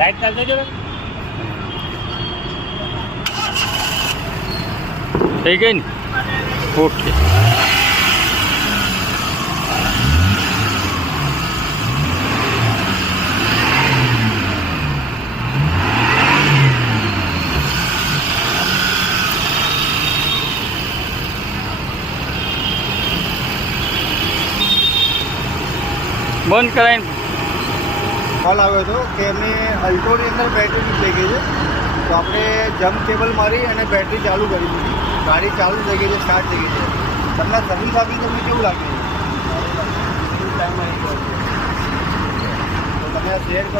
Light ચાલશે જો થઈ ગઈ ને ઓકે બંધ કરાવીને કોલ આવ્યો હતો કે એમની અલ્ટોની અંદર બેટરી થઈ ગઈ છે, તો આપણે જમ્પ કેબલ મારી અને બેટરી ચાલુ કરી દીધી. ગાડી ચાલુ થઈ ગઈ છે, સ્ટાર્ટ થઈ ગઈ છે. તમને સર્વિસ આપી તમને કેવું લાગે? ટાઈમ આવી ગયો છે તો તમે શેર કરો.